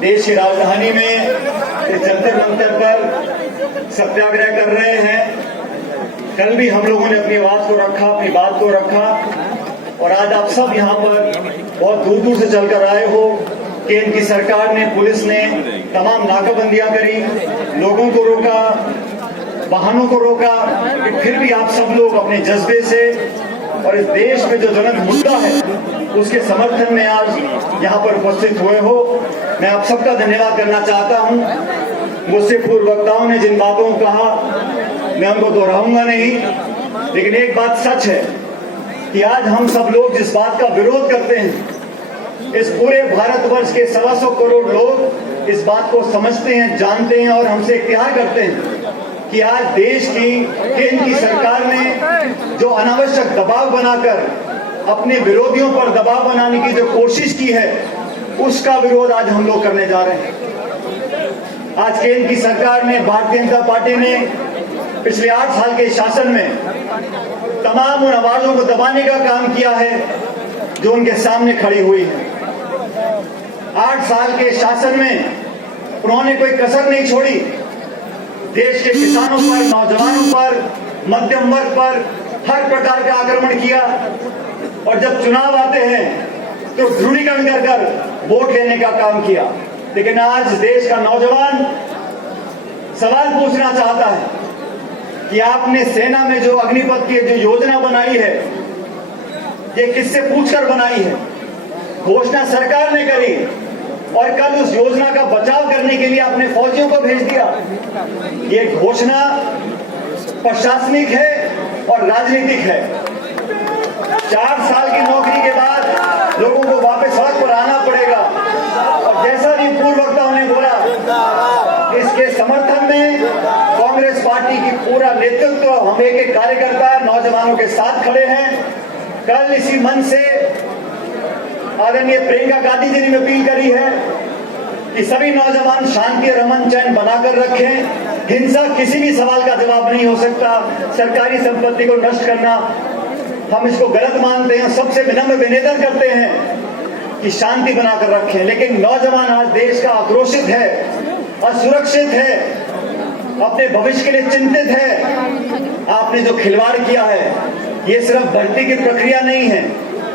देश की राजधानी में इस जंतर मंतर पर सत्याग्रह कर रहे हैं। कल भी हम लोगों ने अपनी आवाज को रखा, अपनी बात को रखा, और आज आप सब यहाँ पर बहुत दूर दूर से चलकर आए हो। केंद्र की सरकार ने, पुलिस ने तमाम नाकाबंदियां करी, लोगों को रोका, वाहनों को रोका, फिर भी आप सब लोग अपने जज्बे से और इस देश में जो ज्वलंत मुद्दा है उसके समर्थन में आज यहाँ पर उपस्थित हुए हो। मैं आप सबका धन्यवाद करना चाहता हूँ। मुझसे पूर्व वक्ताओं ने जिन बातों को कहा मैं उनको दोहराऊंगा नहीं, लेकिन एक बात सच है कि आज हम सब लोग जिस बात का विरोध करते हैं, इस पूरे भारतवर्ष के 125 करोड़ लोग इस बात को समझते हैं, जानते हैं और हमसे इख्तियार करते हैं कि आज देश की केंद्र की सरकार ने जो अनावश्यक दबाव बनाकर अपने विरोधियों पर दबाव बनाने की जो कोशिश की है, उसका विरोध आज हम लोग करने जा रहे हैं। आज केंद्र की सरकार ने, भारतीय जनता पार्टी ने पिछले 8 साल के शासन में तमाम उन आवाजों को दबाने का काम किया है जो उनके सामने खड़ी हुई है। 8 साल के शासन में उन्होंने कोई कसर नहीं छोड़ी। देश के किसानों पर, नौजवानों पर, मध्यम वर्ग पर हर प्रकार का आक्रमण किया, और जब चुनाव आते हैं तो ध्रुवीकरण कर कर वोट लेने का काम किया। लेकिन आज देश का नौजवान सवाल पूछना चाहता है कि आपने सेना में जो अग्निपथ की जो योजना बनाई है, ये किससे पूछकर बनाई है? घोषणा सरकार ने करी और कल उस योजना का बचाव करने के लिए आपने फौजियों को भेज दिया। ये घोषणा प्रशासनिक है और राजनीतिक है। 4 साल की नौकरी के बाद लोगों को वापस सड़क पर आना पड़ेगा, और जैसा भी पूर्व वक्ताओं ने बोला, इसके समर्थन में कांग्रेस पार्टी की पूरा नेतृत्व, हम एक कार्यकर्ता नौजवानों के साथ खड़े हैं। कल इसी मंच से आदरणीय प्रियंका गांधी जी ने अपील करी है कि सभी नौजवान शांति और अमन चैन बनाकर रखें। हिंसा किसी भी सवाल का जवाब नहीं हो सकता। सरकारी संपत्ति को नष्ट करना, हम इसको गलत मानते हैं। सबसे विनम्र निवेदन करते हैं कि शांति बनाकर रखें। लेकिन नौजवान आज देश का आक्रोशित है, असुरक्षित है, अपने भविष्य के लिए चिंतित है। आपने जो खिलवाड़ किया है, ये सिर्फ भर्ती की प्रक्रिया नहीं है,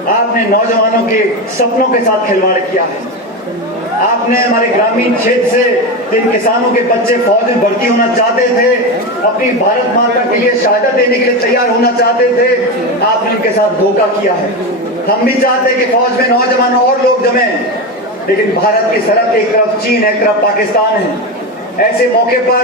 आपने नौजवानों के सपनों के साथ खिलवाड़ किया है। आपने हमारे ग्रामीण क्षेत्र से जिन किसानों के बच्चे फौज में भर्ती होना चाहते थे, अपनी भारत माता के लिए शहादत देने के लिए तैयार होना चाहते थे, आपने उनके साथ धोखा किया है। हम भी चाहते हैं कि फौज में नौजवान और लोग जमे, लेकिन भारत की सरहद एक तरफ चीन है, एक तरफ पाकिस्तान है। ऐसे मौके पर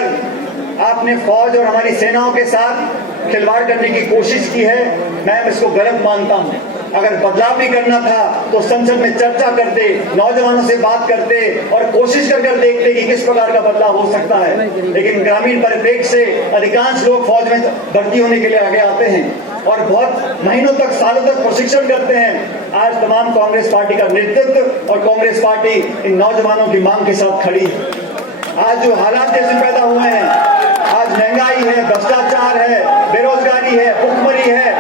आपने फौज और हमारी सेनाओं के साथ खिलवाड़ करने की कोशिश की है। मैं इसको गलत मानता हूं। अगर बदलाव भी करना था तो संसद में चर्चा करते, नौजवानों से बात करते और कोशिश कर देखते कि किस प्रकार का बदलाव हो सकता है। लेकिन ग्रामीण परिप्रेक्ष्य से अधिकांश लोग फौज में भर्ती होने के लिए आगे आते हैं और बहुत महीनों तक, सालों तक प्रशिक्षण करते हैं। आज तमाम कांग्रेस पार्टी का नेतृत्व और कांग्रेस पार्टी इन नौजवानों की मांग के साथ खड़ी है। आज जो हालात जैसे पैदा हुए हैं, आज महंगाई है, भ्रष्टाचार है, बेरोजगारी है, भुखमरी है,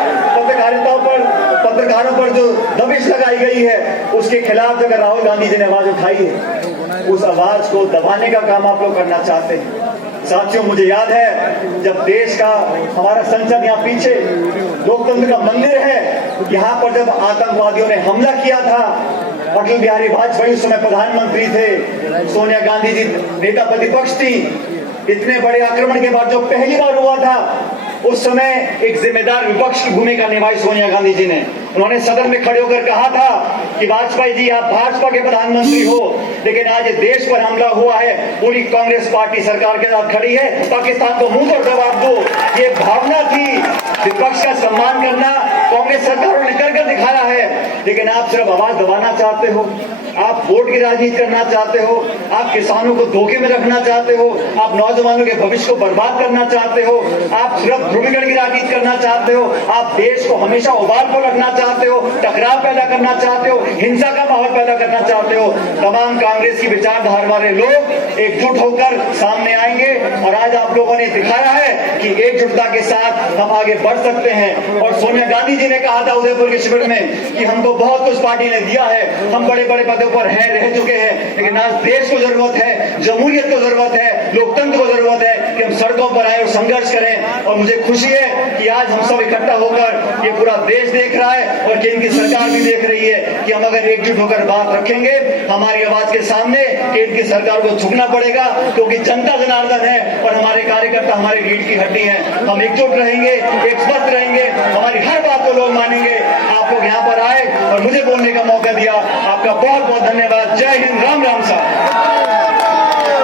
पत्रकारों पर जो दबिश लगाई गई है, उसके खिलाफ अगर राहुल गांधी जी ने आवाज उठाई है, उस आवाज को दबाने का काम आप लोग करना चाहते हैं। साथियों, मुझे याद है जब देश का, हमारा संसद यहाँ पीछे लोकतंत्र का मंदिर है, यहाँ पर जब आतंकवादियों ने हमला किया था, अटल बिहारी वाजपेयी उस समय प्रधानमंत्री थे, सोनिया गांधी जी नेता प्रतिपक्ष थी। इतने बड़े आक्रमण के बाद जो पहली बार हुआ था, उस समय एक जिम्मेदार विपक्ष की भूमिका निभाई सोनिया गांधी जी ने। उन्होंने सदन में खड़े होकर कहा था कि वाजपेयी जी, आप भाजपा के प्रधानमंत्री हो, लेकिन आज देश पर हमला हुआ है, पूरी कांग्रेस पार्टी सरकार के साथ खड़ी है, पाकिस्तान को मुंह पर जवाब दो। ये भावना थी, विपक्ष का सम्मान करना कांग्रेस सरकारों ने कर दिखाया है। लेकिन आप सिर्फ आवाज दबाना चाहते हो, आप वोट की राजनीति करना चाहते हो, आप किसानों को धोखे में रखना चाहते हो, आप नौजवानों के भविष्य को बर्बाद करना चाहते हो, आप सिर्फ ध्रुवीकरण की राजनीति करना चाहते हो, आप देश को हमेशा उबाल पर रखना चाहते हो, टकराव पैदा करना चाहते हो, हिंसा का माहौल पैदा करना चाहते हो। तमाम कांग्रेस की विचारधारा वाले लोग एकजुट होकर सामने आएंगे और आज आप लोगों ने दिखाया है कि एकजुटता के साथ हम आगे बढ़ सकते हैं। और सोनिया गांधी जी ने कहा था उदयपुर के शिविर में कि हमको बहुत कुछ पार्टी ने दिया है, हम बड़े बड़े पदों पर हैं, रह चुके हैं, लेकिन आज देश को जरूरत है, जमहूरियत को जरूरत है, लोकतंत्र को जरूरत है कि हम सड़कों पर आए और संघर्ष करें। और मुझे खुशी है कि आज हम सब इकट्ठा होकर ये पूरा देश देख रहा है और केंद्र की सरकार भी देख रही है कि हम अगर एकजुट होकर बात रखेंगे हमारी आवाज के सामने, केंद्र की सरकार को झुकना पड़ेगा, क्योंकि जनता जनार्दन है और हमारे कार्यकर्ता हमारी रीढ़ की हड्डी है। हम एकजुट रहेंगे, एक स्वस्थ रहेंगे, हमारी हर बात को लोग मानेंगे। आप लोग यहाँ पर आए और मुझे बोलने का मौका दिया, आपका बहुत बहुत धन्यवाद। जय हिंद, राम राम।